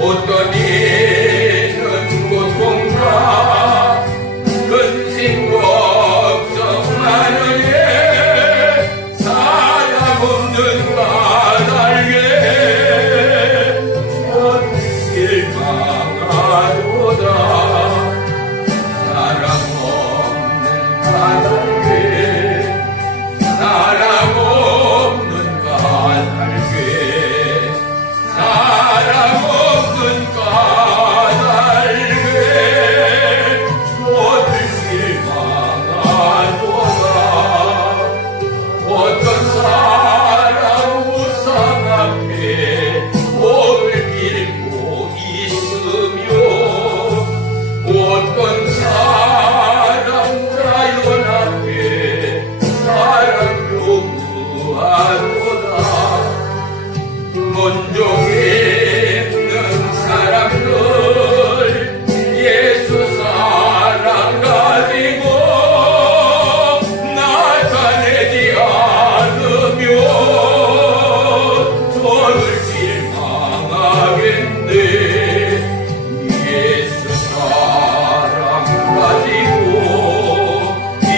어떤 이는 고통과 근심 걱정 많으니 사랑 없는 까닭에 실망하도다. 사랑 없는 까닭에 사랑 없는 까닭에 사랑 없는 까닭에 저들 실망하도다. 어떤 사람 우상 앞에 몸을 빌고 있으며 어떤 사람 자연 앞에 사랑 요구하도다. 먼저에 있는 사람들 예수 사랑 가지고 나타내지 않으면 저를 실망하겠네. 예수 사랑 가지고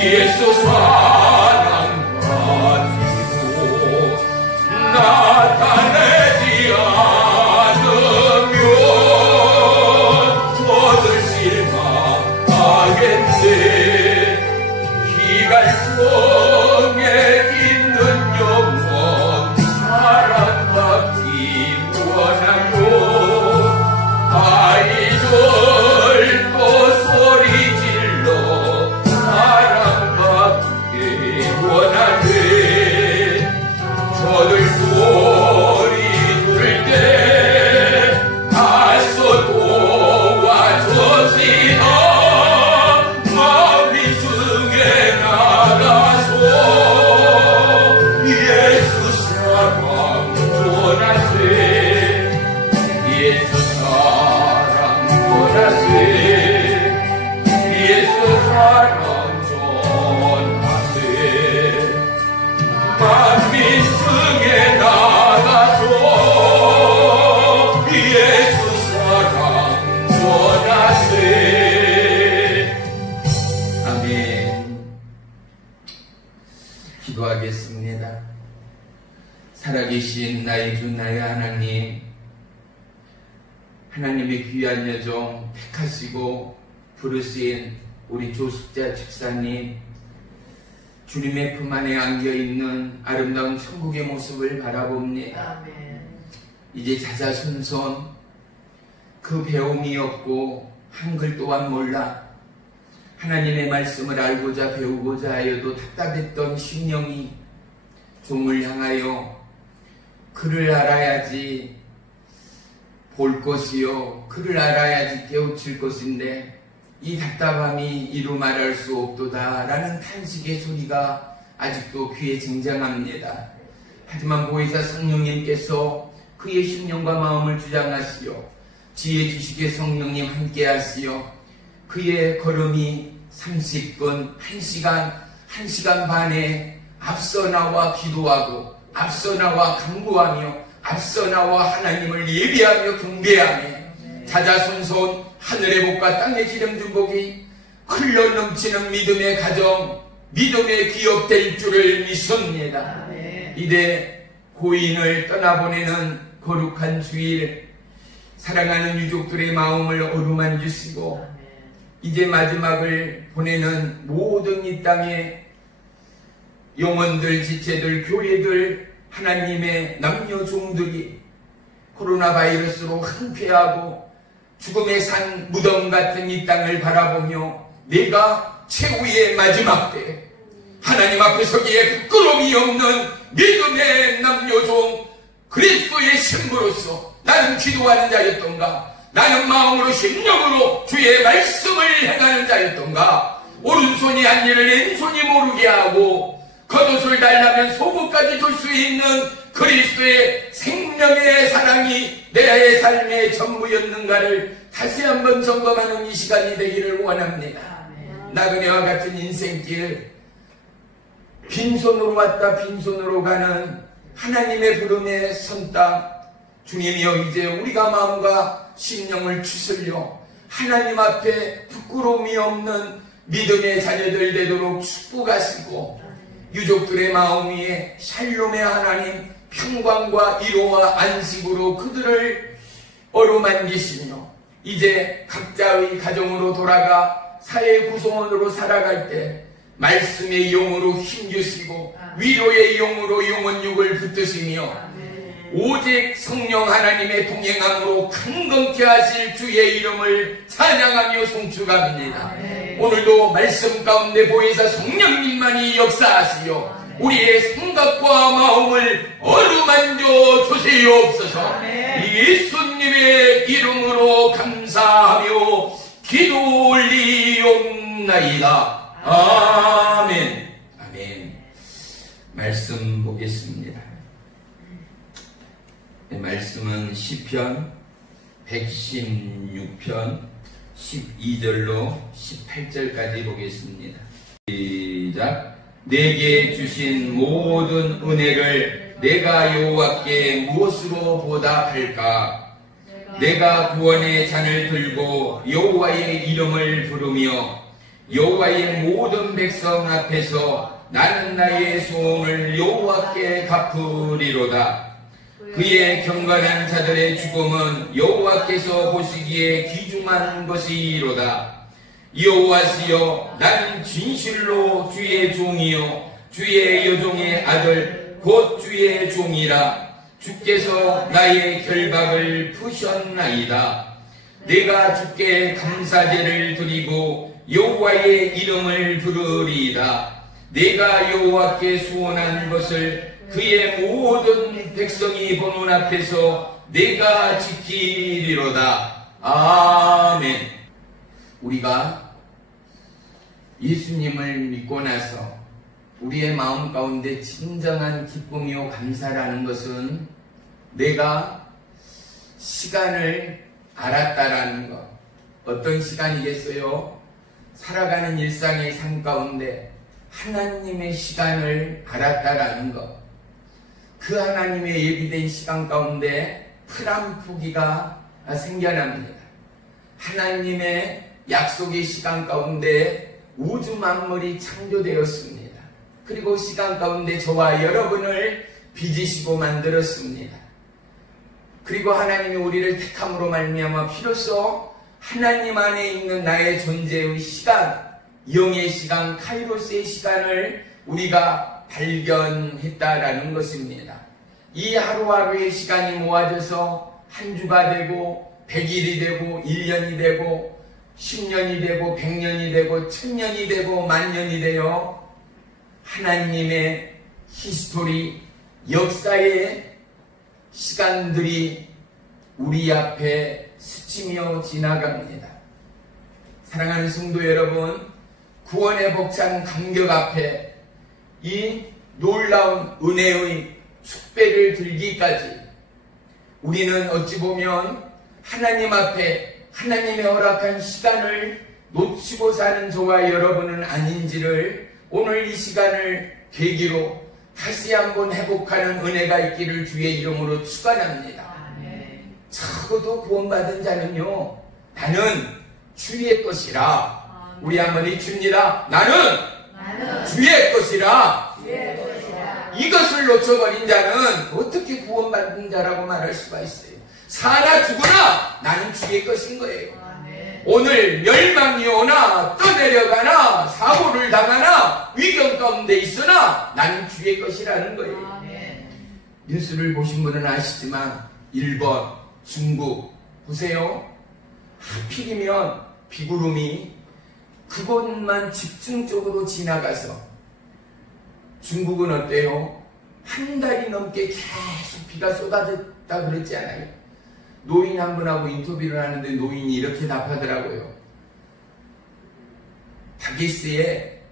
예수 사랑 가지고 나타내지 않으면 저들 실망하겠네. 기갈성에 있는 영혼 사랑받기 원하요. 아이들 또 소리 질러 사랑받기 원하네. 저들 소리 들을 때 가서 도와주시나. 마음이 중에 나가서 예수 사랑 전하세. 예수 사랑 전하세. 예수 사랑 전하세. 만민중에 나가서 예수 사랑 전하세. 아멘. 기도하겠습니다. 살아계신 나의 주 나의 하나님, 하나님의 귀한 여종 택하시고 부르신 우리 조숙자 집사님, 주님의 품 안에 안겨있는 아름다운 천국의 모습을 바라봅니다. 아멘. 이제 자자손손 그 배움이 없고 한글 또한 몰라 하나님의 말씀을 알고자 배우고자 하여도 답답했던 심령이 종을 향하여 그를 알아야지 볼 것이요 그를 알아야지 깨우칠 것인데 이 답답함이 이루 말할 수 없도다 라는 탄식의 소리가 아직도 귀에 쟁장합니다. 하지만 보혜사 성령님께서 그의 심령과 마음을 주장하시어 지혜 주시게 성령님 함께 하시어 그의 걸음이 30분, 1시간 반에 앞서 나와 기도하고 앞서 나와 간구하며 앞서 나와 하나님을 예배하며 경배하며 자자손손 하늘의 복과 땅의 기름 준 복이 흘러 넘치는 믿음의 가정, 믿음의 기업 될 줄을 믿습니다. 이제 고인을 떠나보내는 거룩한 주일, 사랑하는 유족들의 마음을 어루만지시고 이제 마지막을 보내는 모든 이 땅의 영혼들, 지체들, 교회들, 하나님의 남녀 종들이 코로나 바이러스로 한패하고 죽음의 산 무덤 같은 이 땅을 바라보며 내가 최후의 마지막 때 하나님 앞에 서기에 부끄러움이 없는 믿음의 남녀종 그리스도의 신부로서 나는 기도하는 자였던가, 나는 마음으로 심령으로 주의 말씀을 행하는 자였던가, 오른손이 한 일을 왼손이 모르게 하고 겉옷을 달라면 속옷까지 줄 수 있는 그리스도의 생명의 사랑이 내 삶의 전부였는가를 다시 한번 점검하는 이 시간이 되기를 원합니다. 나그네와 같은 인생길, 빈손으로 왔다 빈손으로 가는 하나님의 부름에 선다 주님이여, 이제 우리가 마음과 심령을 추슬려 하나님 앞에 부끄러움이 없는 믿음의 자녀들 되도록 축복하시고, 유족들의 마음 위에 샬롬의 하나님 평강과 위로와 안식으로 그들을 어루만지시며, 이제 각자의 가정으로 돌아가 사회 구성원으로 살아갈 때 말씀의 영으로 힘주시고 위로의 영으로 영혼육을 붙드시며 오직 성령 하나님의 동행함으로 강건케 하실 주의 이름을 찬양하며 송축합니다. 오늘도 말씀 가운데 보혜사 성령님만이 역사하시어 우리의 생각과 마음을 어루만져 주시옵소서. 예수님의 이름으로 감사하며 기도 올리옵나이다. 아멘. 아멘. 말씀 보겠습니다. 말씀은 시편 116편 12절로 18절까지 보겠습니다. 시작. 내게 주신 모든 은혜를 내가 여호와께 무엇으로 보답할까? 내가 구원의 잔을 들고 여호와의 이름을 부르며 여호와의 모든 백성 앞에서 나는 나의 소원을 여호와께 갚으리로다. 그의 경건한 자들의 죽음은 여호와께서 보시기에 귀중한 것이로다. 여호와시여, 나는 진실로 주의 종이요 주의 여종의 아들 곧 주의 종이라. 주께서 나의 결박을 푸셨나이다. 내가 주께 감사제를 드리고 여호와의 이름을 부르리이다. 내가 여호와께 소원한 것을 그의 모든 백성이 보는 앞에서 내가 지키리로다. 아멘. 우리가 예수님을 믿고 나서 우리의 마음 가운데 진정한 기쁨이요 감사라는 것은 내가 시간을 알았다라는 것. 어떤 시간이겠어요? 살아가는 일상의 삶 가운데 하나님의 시간을 알았다라는 것. 그 하나님의 예비된 시간 가운데 풀한푸기가 생겨납니다. 하나님의 약속의 시간 가운데 우주 만물이 창조되었습니다. 그리고 시간 가운데 저와 여러분을 빚으시고 만들었습니다. 그리고 하나님이 우리를 택함으로 말미암아 비로소 하나님 안에 있는 나의 존재의 시간, 영의 시간, 카이로스의 시간을 우리가 발견했다라는 것입니다. 이 하루하루의 시간이 모아져서 한 주가 되고 100일이 되고 1년이 되고 10년이 되고 100년이 되고 1000년이 되고 만년이 되어 하나님의 히스토리, 역사의 시간들이 우리 앞에 스치며 지나갑니다. 사랑하는 성도 여러분, 구원의 벅찬 감격 앞에 이 놀라운 은혜의 축배를 들기까지 우리는 어찌 보면 하나님 앞에 하나님의 허락한 시간을 놓치고 사는 저와 여러분은 아닌지를 오늘 이 시간을 계기로 다시 한번 회복하는 은혜가 있기를 주의 이름으로 축원합니다. 적어도 구원받은 자는요, 나는 주의 것이라. 우리 한번 잊습니다. 나는 주의 것이라. 이것을 놓쳐버린 자는 어떻게 구원받은 자라고 말할 수가 있어요? 사나 죽으나 나는 주의 것인 거예요. 오늘 멸망이 오나 떠내려가나 사고를 당하나 위경 가운데 있으나 나는 주의 것이라는 거예요. 뉴스를 보신 분은 아시지만 일본, 중국 보세요. 하필이면 비구름이 그곳만 집중적으로 지나가서 중국은 어때요? 한 달이 넘게 계속 비가 쏟아졌다 그랬지 않아요? 노인 한 분하고 인터뷰를 하는데 노인이 이렇게 답하더라고요. 바게스에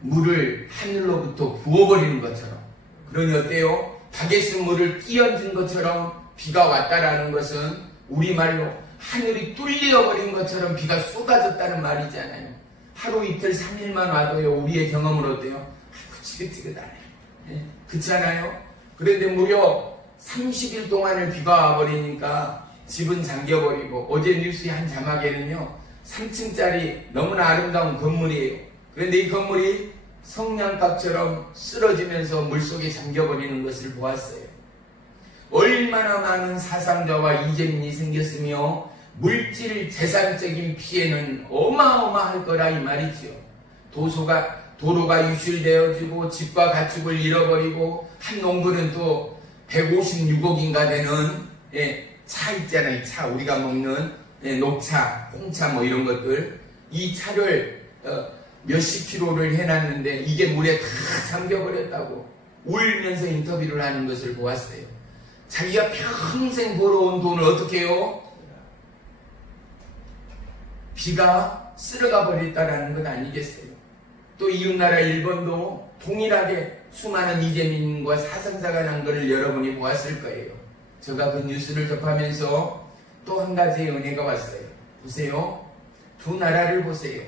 물을 하늘로부터 부어버리는 것처럼, 그러니 어때요? 바게스 물을 끼얹은 것처럼 비가 왔다라는 것은 우리말로 하늘이 뚫려버린 것처럼 비가 쏟아졌다는 말이잖아요. 하루 이틀 3일만 와도요, 우리의 경험으로 어때요? 아이고 지긋지긋하네요. 그렇지 않아요? 그런데 무려 30일 동안을 비가 와버리니까 집은 잠겨버리고, 어제 뉴스의 한 자막에는요 3층짜리 너무나 아름다운 건물이에요. 그런데 이 건물이 성냥갑처럼 쓰러지면서 물속에 잠겨버리는 것을 보았어요. 얼마나 많은 사상자와 이재민이 생겼으며 물질 재산적인 피해는 어마어마할 거라 이 말이지요. 도로가 유실되어지고 집과 가축을 잃어버리고, 한 농부는 또 156억인가 되는 차 있잖아요. 차, 우리가 먹는 녹차, 홍차 뭐 이런 것들, 이 차를 몇십 킬로를 해놨는데 이게 물에 다 잠겨버렸다고 울면서 인터뷰를 하는 것을 보았어요. 자기가 평생 벌어온 돈을 어떻게 해요? 비가 쓸어가 버렸다라는 것 아니겠어요? 또 이웃나라 일본도 동일하게 수많은 이재민과 사상자가 난 것을 여러분이 보았을 거예요. 제가 그 뉴스를 접하면서 또 한 가지의 은혜가 왔어요. 보세요. 두 나라를 보세요.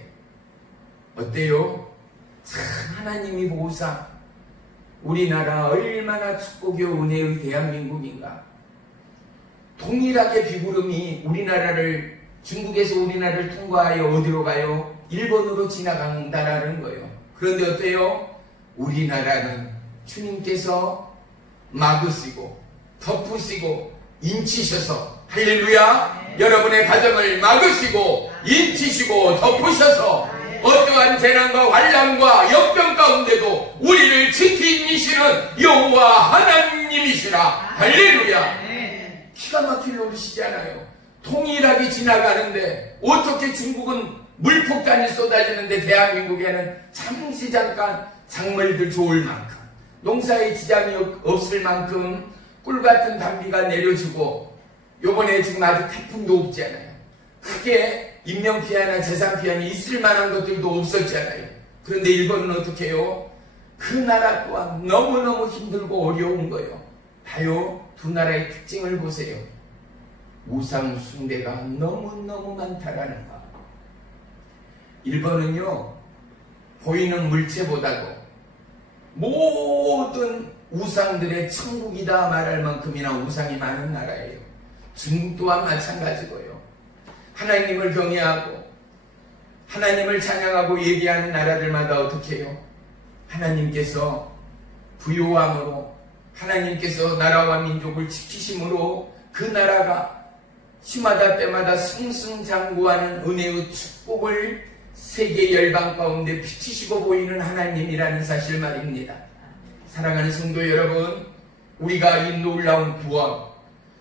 어때요? 참 하나님이 보사 우리나라 얼마나 축복이요 은혜의 대한민국인가. 동일하게 비구름이 우리나라를, 중국에서 우리나라를 통과하여 어디로 가요? 일본으로 지나간다라는 거예요. 그런데 어때요? 우리나라는 주님께서 막으시고 덮으시고 인치셔서, 할렐루야, 여러분의 가정을 막으시고 인치시고 덮으셔서 어떠한 재난과 환난과 역병 가운데도 우리를 지키시는 여호와 하나님이시라. 할렐루야. 기가 막힐 노릇이잖아요. 통일하게 지나가는데 어떻게 중국은 물폭탄이 쏟아지는데 대한민국에는 잠시 잠깐 작물들 좋을 만큼, 농사에 지장이 없을 만큼 꿀같은 단비가 내려주고, 요번에 지금 아직 태풍도 없잖아요. 크게 인명피해나 재산피해는 있을 만한 것들도 없었잖아요. 그런데 일본은 어떻게 해요? 그 나라 또한 너무너무 힘들고 어려운 거예요. 봐요. 두 나라의 특징을 보세요. 우상 숭배가 너무너무 많다라는 거. 일본은요, 보이는 물체보다도 모든 우상들의 천국이다 말할 만큼이나 우상이 많은 나라예요. 중국 또한 마찬가지고요. 하나님을 경외하고 하나님을 찬양하고 예비하는 나라들마다 어떻게 해요? 하나님께서 부요함으로, 하나님께서 나라와 민족을 지키심으로 그 나라가 시마다 때마다 승승장구하는 은혜의 축복을 세계 열방 가운데 비치시고 보이는 하나님이라는 사실 말입니다. 사랑하는 성도 여러분, 우리가 이 놀라운 구원,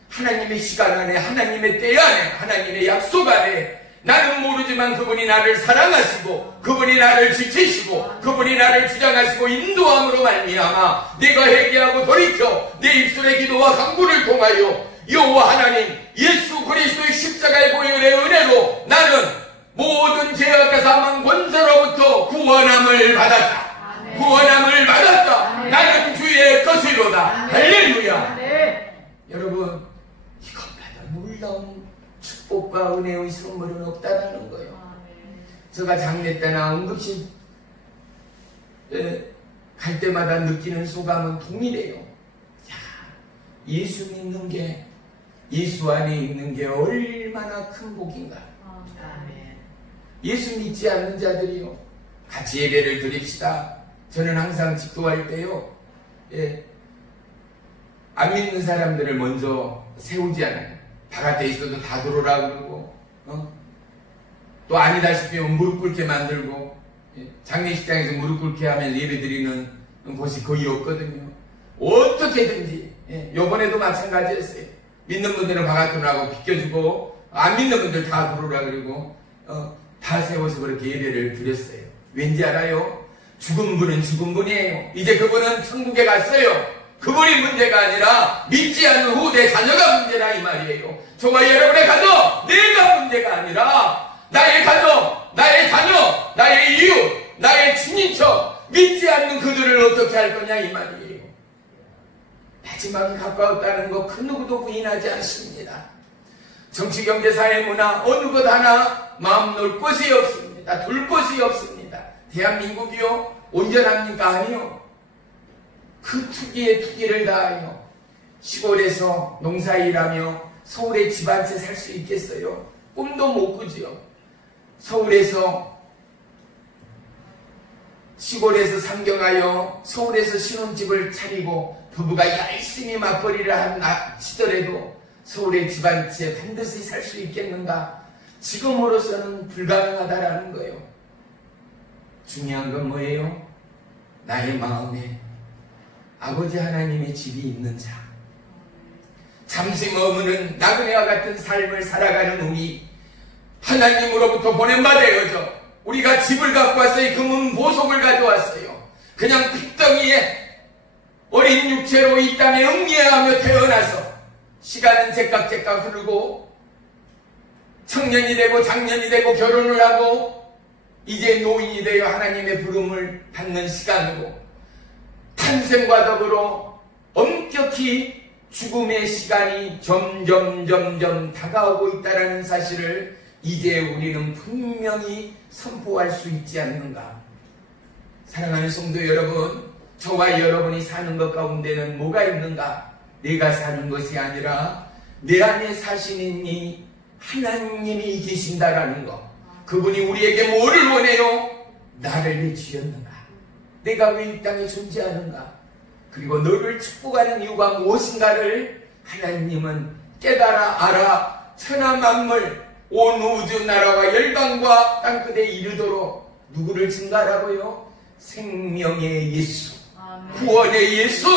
하나님의 시간 안에, 하나님의 때 안에, 하나님의 약속 안에, 나는 모르지만 그분이 나를 사랑하시고 그분이 나를 지키시고 그분이 나를 주장하시고 인도함으로 말미암아 내가 회개하고 돌이켜 내 입술의 기도와 간구를 통하여 여호와 하나님 예수 그리스도의 십자가의 보혈의 은혜로 나는 모든 죄악과 사망 권세로부터 구원함을 받았다. 아멘. 구원함을 받았다. 아멘. 나는 주의 것이로다. 할렐루야. 여러분, 이것보다 놀라운 축복과 은혜의 선물은 없다라는 거예요. 제가 장례 때나 응급실 갈 때마다 느끼는 소감은 동일해요. 야, 예수 믿는 게, 예수 안에 있는 게 얼마나 큰 복인가. 예수 믿지 않는 자들이요, 같이 예배를 드립시다. 저는 항상 집도할 때요, 안 믿는 사람들을 먼저 세우지 않아요. 바깥에 있어도 다 들어오라 그러고, 또 아니다시피 무릎 꿇게 만들고, 장례식장에서 무릎 꿇게 하면 예배 드리는 곳이 거의 없거든요. 어떻게든지, 요번에도 마찬가지였어요. 믿는 분들은 바깥으로 하고 비켜주고, 안 믿는 분들 다 들어오라 그러고, 다 세워서 그렇게 예배를 드렸어요. 왠지 알아요? 죽은 분은 죽은 분이에요. 이제 그분은 천국에 갔어요. 그분이 문제가 아니라 믿지 않는 후대 자녀가 문제라 이 말이에요. 정말 여러분의 가정, 내가 문제가 아니라 나의 가정, 나의 자녀, 나의 이웃, 나의 친인척, 믿지 않는 그들을 어떻게 할 거냐 이 말이에요. 마지막이 가까웠다는 거 그 누구도 부인하지 않습니다. 정치, 경제, 사회, 문화 어느 것 하나 마음 놓을 곳이 없습니다. 둘 곳이 없습니다. 대한민국이요, 온전합니까? 아니요. 그 투기에 투기를 다하여 시골에서 농사일하며 서울에 집 한 채 살 수 있겠어요? 꿈도 못 꾸지요. 서울에서 시골에서 상경하여 서울에서 신혼집을 차리고 부부가 열심히 맞벌이를 치더라도 서울에 집 한 채 반드시 살 수 있겠는가? 지금으로서는 불가능하다라는 거예요. 중요한 건 뭐예요? 나의 마음에 아버지 하나님의 집이 있는 자, 잠시 머무는 나그네와 같은 삶을 살아가는 우리, 하나님으로부터 보낸받아야죠. 우리가 집을 갖고 왔어요. 금은 보석을 가져왔어요. 그냥 핏덩이에 어린 육체로 이 땅에 응애하며 태어나서 시간은 제깍제깍 흐르고 청년이 되고 장년이 되고 결혼을 하고 이제 노인이 되어 하나님의 부름을 받는 시간으로 탄생과 더불어 엄격히 죽음의 시간이 점점 다가오고 있다는 사실을 이제 우리는 분명히 선포할 수 있지 않는가. 사랑하는 성도 여러분, 저와 여러분이 사는 것 가운데는 뭐가 있는가? 내가 사는 것이 아니라 내 안에 사시는 이 하나님이 계신다라는 것. 그분이 우리에게 뭐를 원해요? 나를 왜 지었는가? 내가 왜 이 땅에 존재하는가? 그리고 너를 축복하는 이유가 무엇인가를 하나님은 깨달아 알아 천하 만물 온 우주 나라와 열방과 땅끝에 이르도록 누구를 증가하라고요? 생명의 예수, 구원의 예수,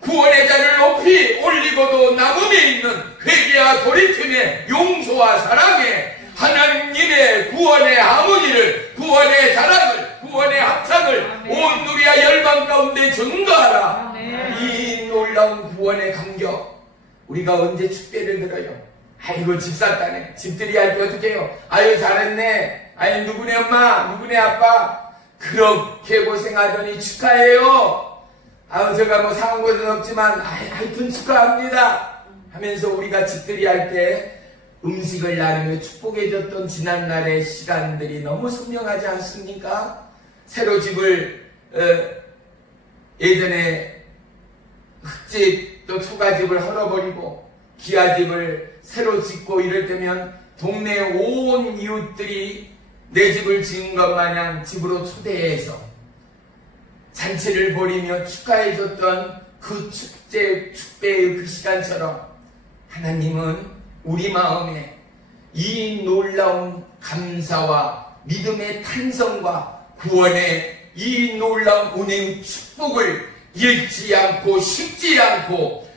구원의 자를 높이 올리고도 남음에 있는 회개와 돌이킴의 용서와 사랑의 하나님의 구원의 하모니를, 구원의 자랑을, 구원의 합창을 온 누리와 열방 가운데 증거하라. 이 놀라운 구원의 감격, 우리가 언제 축배를 들어요? 아이고 집 샀다네. 집들이 할 때 어떻게 해요? 아유 잘했네. 아니 누구네 엄마, 누구네 아빠 그렇게 고생하더니 축하해요. 아유 제가 뭐 사온 것은 없지만 하여튼 축하합니다 하면서 우리가 집들이 할 때 음식을 나누며 축복해줬던 지난날의 시간들이 너무 선명하지 않습니까? 새로 집을 예전에 흙집 또 초가집을 헐어버리고 기아집을 새로 짓고 이럴 때면 동네 온 이웃들이 내 집을 지은 것 마냥 집으로 초대해서 잔치를 벌이며 축하해줬던 그 축배의 그 시간처럼 하나님은 우리 마음에 이 놀라운 감사와 믿음의 탄성과 구원의 이 놀라운 은혜의 축복을 잃지 않고 식지 않고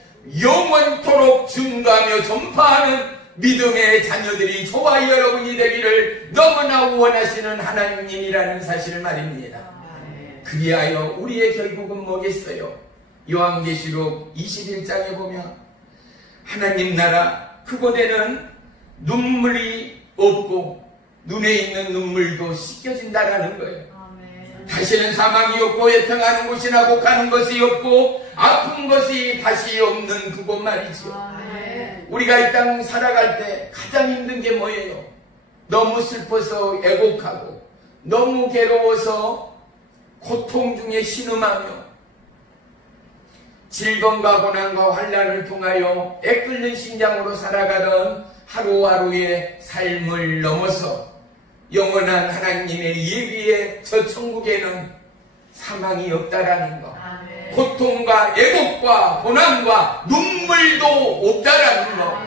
영원토록 증가하며 전파하는 믿음의 자녀들이 저와 여러분이 되기를 너무나 원하시는 하나님이라는 사실을 말입니다. 그리하여 우리의 결국은 뭐겠어요? 요한계시록 21장에 보면 하나님 나라 그곳에는 눈물이 없고 눈에 있는 눈물도 씻겨진다라는 거예요. 다시는 사망이 없고 애통하는 곳이나 곡하는 것이 없고 아픈 것이 다시 없는 그곳 말이죠. 우리가 이 땅 살아갈 때 가장 힘든 게 뭐예요? 너무 슬퍼서 애곡하고 너무 괴로워서 고통 중에 신음하며 질병과 고난과 환난을 통하여 애끓는 심장으로 살아가던 하루하루의 삶을 넘어서 영원한 하나님의 예비의 저 천국에는 사망이 없다라는 것, 고통과 애곡과 고난과 눈물도 없다라는 것.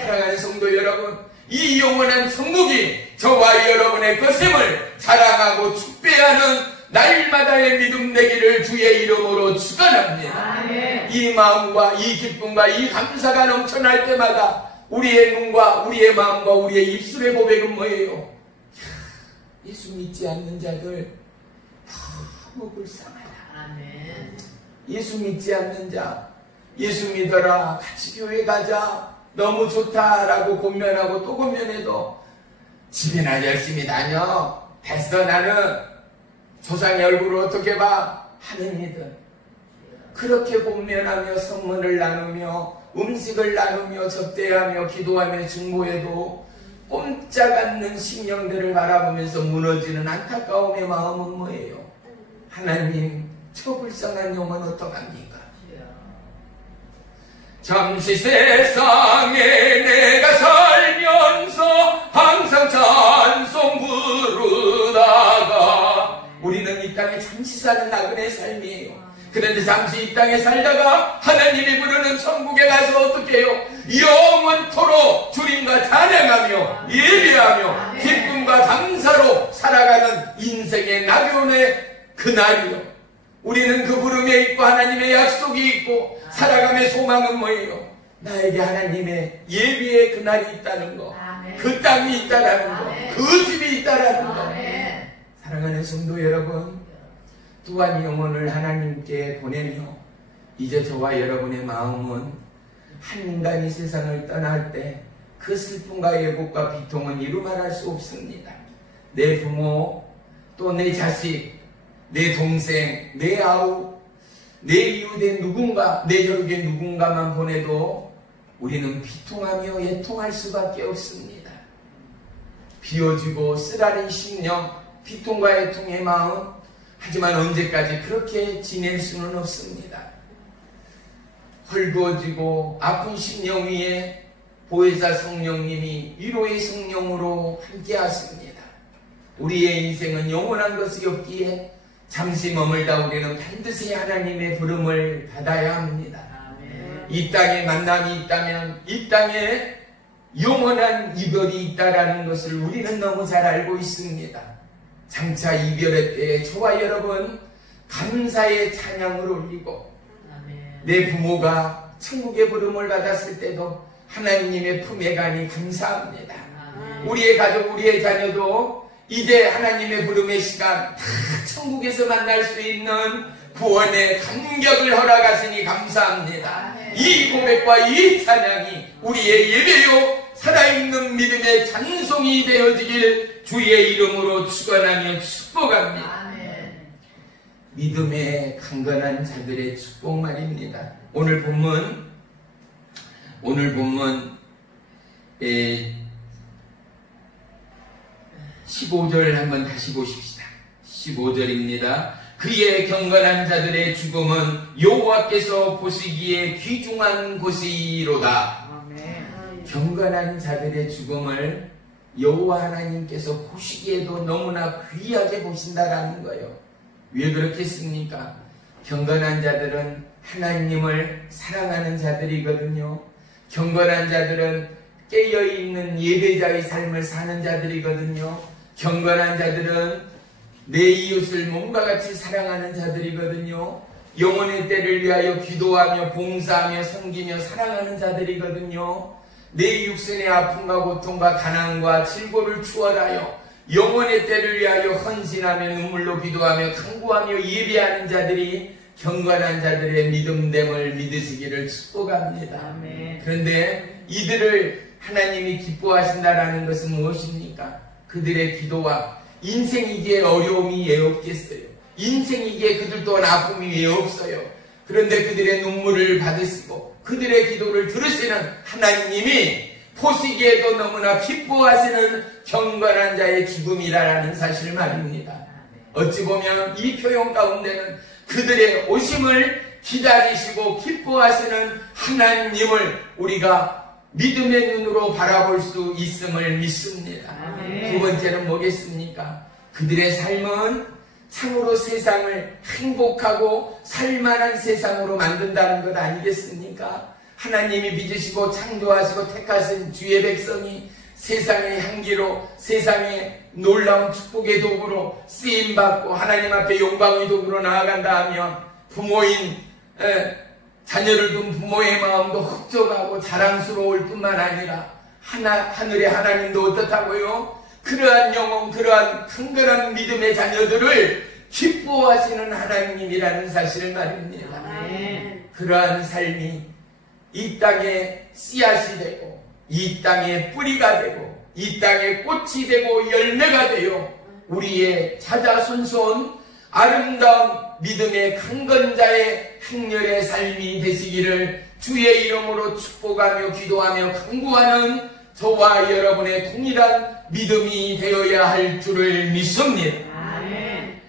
사랑하는 성도 여러분, 이 영원한 천국이 저와 여러분의 것임을 자랑하고 축배하는 날마다의 믿음 되기를 주의 이름으로 축원합니다. 이 마음과 이 기쁨과 이 감사가 넘쳐날 때마다 우리의 눈과 우리의 마음과 우리의 입술의 고백은 뭐예요? 예수 믿지 않는 자들 너무 불쌍하다. 예수 믿지 않는 자, 예수 믿어라, 같이 교회 가자, 너무 좋다라고 권면하고 또 권면해도 집이나 열심히 다녀, 됐어 나는 조상의 얼굴을 어떻게 봐? 하느니들. 그렇게 권면하며 선물을 나누며 음식을 나누며 접대하며 기도하며 증보해도 꼼짝 않는 심령들을 바라보면서 무너지는 안타까움의 마음은 뭐예요? 하나님, 저 불쌍한 영혼 어떡합니까? 잠시 세상에 내가 살면서 항상 찬송 부르다가 우리는 이 땅에 잠시 사는 나그네 삶이에요. 그런데 잠시 이 땅에 살다가 하나님이 부르는 천국에 가서 어떻게 해요? 영원토록 주님과 찬양하며 예배하며 기쁨과 감사로 살아가는 인생의 낙원의 그날이요. 우리는 그 부름에 있고 하나님의 약속이 있고 살아감의 소망은 뭐예요? 나에게 하나님의 예비의 그날이 있다는 거, 그 땅이 있다라는 거, 그 집이 있다라는 거. 사랑하는 성도 여러분, 또한 영혼을 하나님께 보내며 이제 저와 여러분의 마음은 한 인간이 세상을 떠날 때 그 슬픔과 애곡과 비통은 이루 말할 수 없습니다. 내 부모, 또 내 자식, 내 동생, 내 아우, 내 이웃의 누군가, 내 혈육의 누군가만 보내도 우리는 비통하며 애통할 수밖에 없습니다. 비워지고 쓰라린 심령, 비통과 애통의 마음, 하지만 언제까지 그렇게 지낼 수는 없습니다. 헐거워지고 아픈 심령 위에 보혜사 성령님이 위로의 성령으로 함께 하십니다. 우리의 인생은 영원한 것이 없기에 잠시 머물다 우리는 반드시 하나님의 부름을 받아야 합니다. 이 땅에 만남이 있다면 이 땅에 영원한 이별이 있다라는 것을 우리는 너무 잘 알고 있습니다. 장차 이별의 때에 저와 여러분 감사의 찬양을 올리고 내 부모가 천국의 부름을 받았을 때도 하나님의 품에 가니 감사합니다. 우리의 가족, 우리의 자녀도 이제 하나님의 부름의 시간 다 천국에서 만날 수 있는 구원의 감격을 허락하시니 감사합니다. 이 고백과 이 찬양이 우리의 예배요 살아있는 믿음의 찬송이 되어지길 주의 이름으로 축원하며 축복합니다. 믿음의 강건한 자들의 축복 말입니다. 오늘 본문 15절 한번 다시 보십시다. 15절입니다. 그의 경건한 자들의 죽음은 여호와께서 보시기에 귀중한 것이로다. 경건한 자들의 죽음을 여호와 하나님께서 보시기에도 너무나 귀하게 보신다라는 거예요. 왜 그렇겠습니까? 경건한 자들은 하나님을 사랑하는 자들이거든요. 경건한 자들은 깨어있는 예배자의 삶을 사는 자들이거든요. 경건한 자들은 내 이웃을 몸과 같이 사랑하는 자들이거든요. 영혼의 때를 위하여 기도하며 봉사하며 섬기며 사랑하는 자들이거든요. 내 육신의 아픔과 고통과 가난과 질고를 추월하여 영혼의 때를 위하여 헌신하며 눈물로 기도하며 간구하며 예배하는 자들이 경건한 자들의 믿음됨을 믿으시기를 축복합니다. 아멘. 그런데 이들을 하나님이 기뻐하신다라는 것은 무엇입니까? 그들의 기도와 인생이기에 어려움이 왜 없겠어요? 인생이기에 그들 또한 아픔이 왜 없어요? 그런데 그들의 눈물을 받으시고 그들의 기도를 들으시는 하나님이 보시기에도 너무나 기뻐하시는 경건한 자의 죽음이라는 사실 말입니다. 어찌 보면 이 표현 가운데는 그들의 오심을 기다리시고 기뻐하시는 하나님을 우리가 믿음의 눈으로 바라볼 수 있음을 믿습니다. 두 번째는 뭐겠습니까? 그들의 삶은 참으로 세상을 행복하고 살만한 세상으로 만든다는 것 아니겠습니까? 하나님이 믿으시고 창조하시고 택하신 주의 백성이 세상의 향기로 세상의 놀라운 축복의 도구로 쓰임받고 하나님 앞에 영광의 도구로 나아간다 하면 부모인 자녀를 둔 부모의 마음도 흡족하고 자랑스러울 뿐만 아니라 하늘의 하나님도 어떻다고요? 그러한 영혼, 그러한 강건한 믿음의 자녀들을 기뻐하시는 하나님이라는 사실을 말입니다. 그러한 삶이 이 땅에 씨앗이 되고 이 땅에 뿌리가 되고 이 땅에 꽃이 되고 열매가 되어 우리의 자자손손 아름다운 믿음의 강건자의 행렬의 삶이 되시기를 주의 이름으로 축복하며 기도하며 간구하는 저와 여러분의 동일한 믿음이 되어야 할 줄을 믿습니다. 아멘.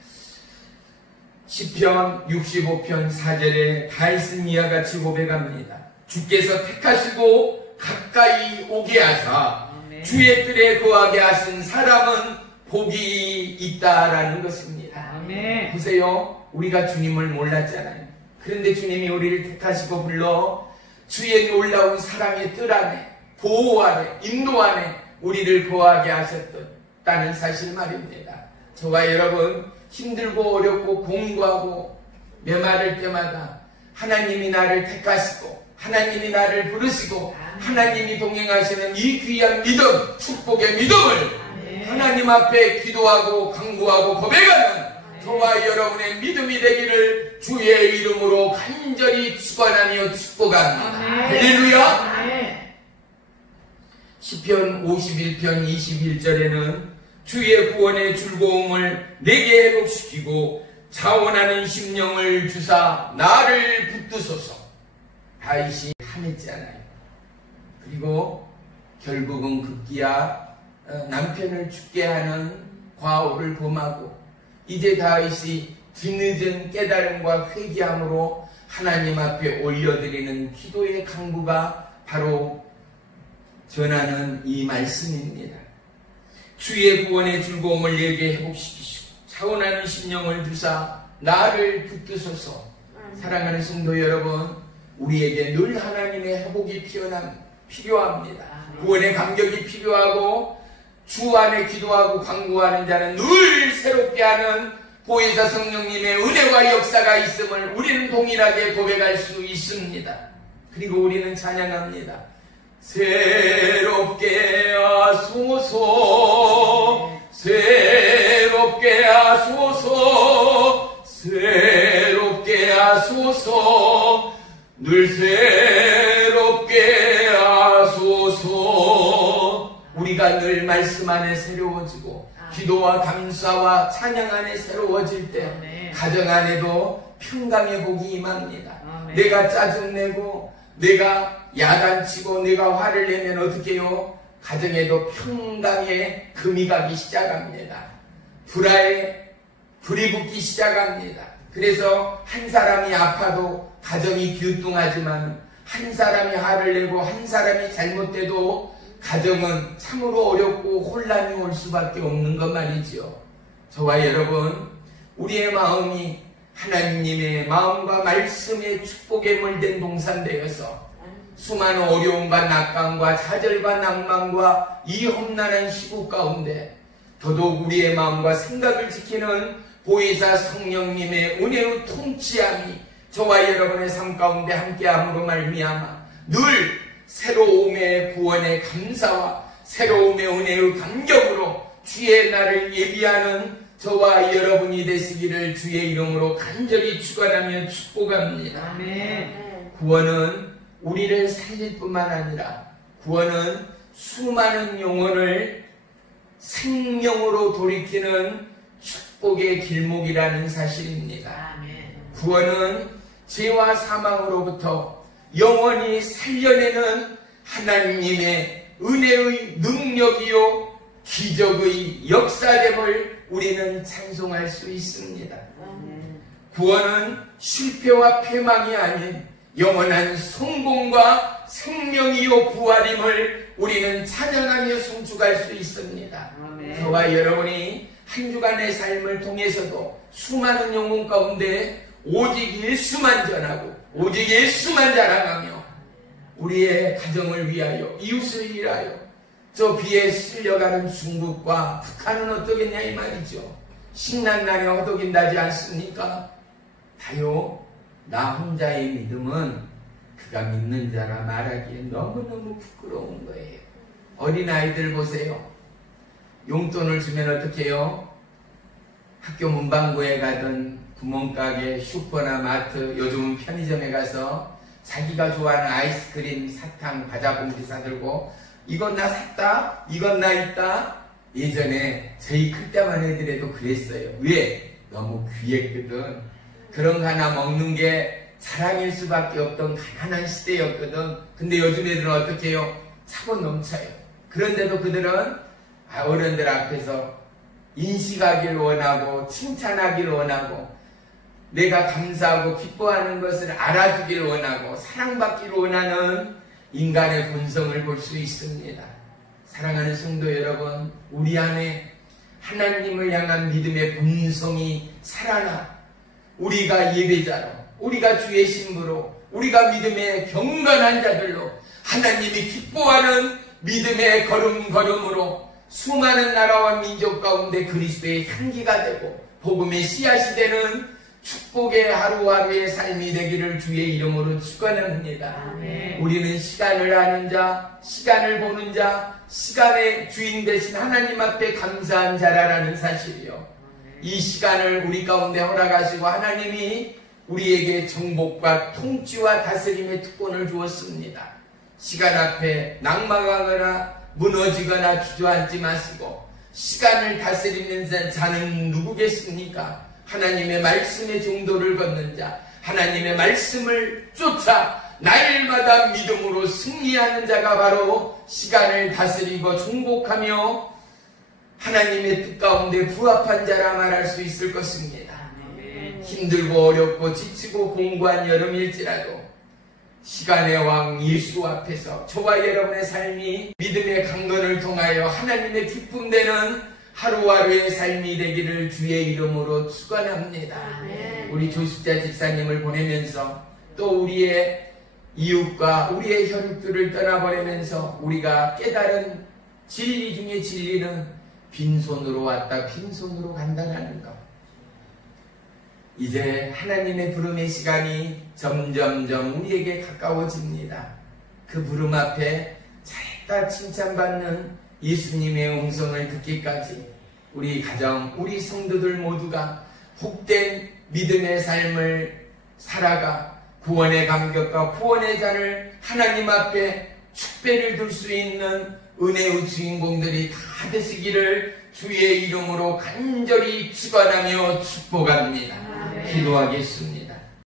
시편 65편 4절에 다윗은 이와 같이 고백합니다. 주께서 택하시고 가까이 오게 하사 주의 뜰에 거하게 하신 사람은 복이 있다라는 것입니다. 아멘. 보세요. 우리가 주님을 몰랐잖아요. 그런데 주님이 우리를 택하시고 불러 주의 놀라운 사랑의 뜰 안에, 보호 아래, 인도 안에 우리를 거하게 하셨다는 사실 말입니다. 저와 여러분, 힘들고 어렵고 공부하고 메마를 때마다 하나님이 나를 택하시고 하나님이 나를 부르시고 하나님이 동행하시는 이 귀한 믿음, 축복의 믿음을 하나님 앞에 기도하고 강구하고 고백하는 저와 여러분의 믿음이 되기를 주의 이름으로 간절히 축원하며 축복합니다. 할렐루야. 시편 51편 21절에는 주의 구원의 즐거움을 내게 회복시키고 자원하는 심령을 주사 나를 붙드소서. 다윗이 한했잖아요. 그리고 결국은 급기야 남편을 죽게 하는 과오를 범하고 이제 다윗이 뒤늦은 깨달음과 회개함으로 하나님 앞에 올려드리는 기도의 강구가 바로 전하는 이 말씀입니다. 주의 구원의 즐거움을 내게 회복시키시고 차원하는 심령을 주사 나를 붙드소서. 사랑하는 성도 여러분, 우리에게 늘 하나님의 회복이 필요합니다. 구원의 감격이 필요하고 주 안에 기도하고 간구하는 자는 늘 새롭게 하는 보혜사 성령님의 은혜와 역사가 있음을 우리는 동일하게 고백할 수 있습니다. 그리고 우리는 찬양합니다. 새롭게 하소서, 새롭게 하소서, 새롭게 하소서, 늘 새롭게 하소서. 우리가 늘 말씀 안에 새로워지고 기도와 감사와 찬양 안에 새로워질 때 가정 안에도 평강의 복이 임합니다. 내가 짜증내고 내가 야단치고 내가 화를 내면 어떻게 해요? 가정에도 평강의 금이 가기 시작합니다. 불화에 불이 붙기 시작합니다. 그래서 한 사람이 아파도 가정이 기우뚱하지만 한 사람이 화를 내고 한 사람이 잘못돼도 가정은 참으로 어렵고 혼란이 올 수밖에 없는 것 말이죠. 저와 여러분, 우리의 마음이 하나님의 마음과 말씀의 축복에 물든 동산되어서 수많은 어려움과 낙감과 좌절과 낭만과 이 험난한 시국 가운데 더더욱 우리의 마음과 생각을 지키는 보혜사 성령님의 은혜의 통치함이 저와 여러분의 삶 가운데 함께함으로 말미암아 늘 새로움의 구원의 감사와 새로움의 은혜의 감격으로 주의 날을 예비하는 저와 여러분이 되시기를 주의 이름으로 간절히 축원하며 축복합니다. 아멘. 구원은 우리를 살릴 뿐만 아니라 구원은 수많은 영혼을 생명으로 돌이키는 축복의 길목이라는 사실입니다. 아멘. 구원은 죄와 사망으로부터 영원히 살려내는 하나님의 은혜의 능력이요 기적의 역사됨을 우리는 찬송할 수 있습니다. 구원은 실패와 패망이 아닌 영원한 성공과 생명이요 부활임을 우리는 찬양하며 송축할 수 있습니다. 저와 여러분이 한 주간의 삶을 통해서도 수많은 영혼 가운데 오직 예수만 전하고 오직 예수만 자랑하며 우리의 가정을 위하여 이웃을 위하여 저 비에 쓸려가는 중국과 북한은 어떠겠냐 이 말이죠. 신난나게 허덕인다지 않습니까? 다요 나 혼자의 믿음은 그가 믿는 자라 말하기에 너무너무 부끄러운 거예요. 어린아이들 보세요. 용돈을 주면 어떻게 해요? 학교 문방구에 가든 구멍가게, 슈퍼나 마트, 요즘은 편의점에 가서 자기가 좋아하는 아이스크림, 사탕, 과자 봉지 사들고 이건 나 샀다, 이건 나 있다. 예전에 저희 클 때만 해더라도 그랬어요. 왜? 너무 귀했거든. 그런 거 하나 먹는 게 자랑일 수밖에 없던 가난한 시대였거든. 근데 요즘 애들은 어떻게 해요? 차고 넘쳐요. 그런데도 그들은 어른들 앞에서 인식하기를 원하고 칭찬하기를 원하고 내가 감사하고 기뻐하는 것을 알아주길 원하고 사랑받기를 원하는 인간의 본성을 볼 수 있습니다. 사랑하는 성도 여러분, 우리 안에 하나님을 향한 믿음의 본성이 살아나 우리가 예배자로, 우리가 주의 신부로, 우리가 믿음의 경건한 자들로 하나님이 기뻐하는 믿음의 걸음걸음으로 수많은 나라와 민족 가운데 그리스도의 향기가 되고 복음의 씨앗이 되는 축복의 하루하루의 삶이 되기를 주의 이름으로 축원합니다. 우리는 시간을 아는 자, 시간을 보는 자, 시간의 주인 되신 하나님 앞에 감사한 자라라는 사실이요. 이 시간을 우리 가운데 허락하시고 하나님이 우리에게 정복과 통치와 다스림의 특권을 주었습니다. 시간 앞에 낙망하거나 무너지거나 주저앉지 마시고 시간을 다스리는 자는 누구겠습니까? 하나님의 말씀의 정도를 걷는 자, 하나님의 말씀을 쫓아 날마다 믿음으로 승리하는 자가 바로 시간을 다스리고 정복하며 하나님의 뜻 가운데 부합한 자라 말할 수 있을 것입니다. 힘들고 어렵고 지치고 공고한 여름일지라도 시간의 왕 예수 앞에서 저와 여러분의 삶이 믿음의 강건을 통하여 하나님의 기쁨 되는 하루하루의 삶이 되기를 주의 이름으로 축원합니다. 우리 조숙자 집사님을 보내면서 또 우리의 이웃과 우리의 혈육들을 떠나보내면서 우리가 깨달은 진리 중에 진리는 빈손으로 왔다 빈손으로 간다는 것. 이제 하나님의 부름의 시간이 점점점 우리에게 가까워집니다. 그 부름 앞에 잘했다 칭찬받는 예수님의 음성을 듣기까지 우리 가정, 우리 성도들 모두가 복된 믿음의 삶을 살아가 구원의 감격과 구원의 잔을 하나님 앞에 축배를 둘 수 있는 은혜의 주인공들이 다 되시기를 주의 이름으로 간절히 축원하며 축복합니다. 기도하겠습니다.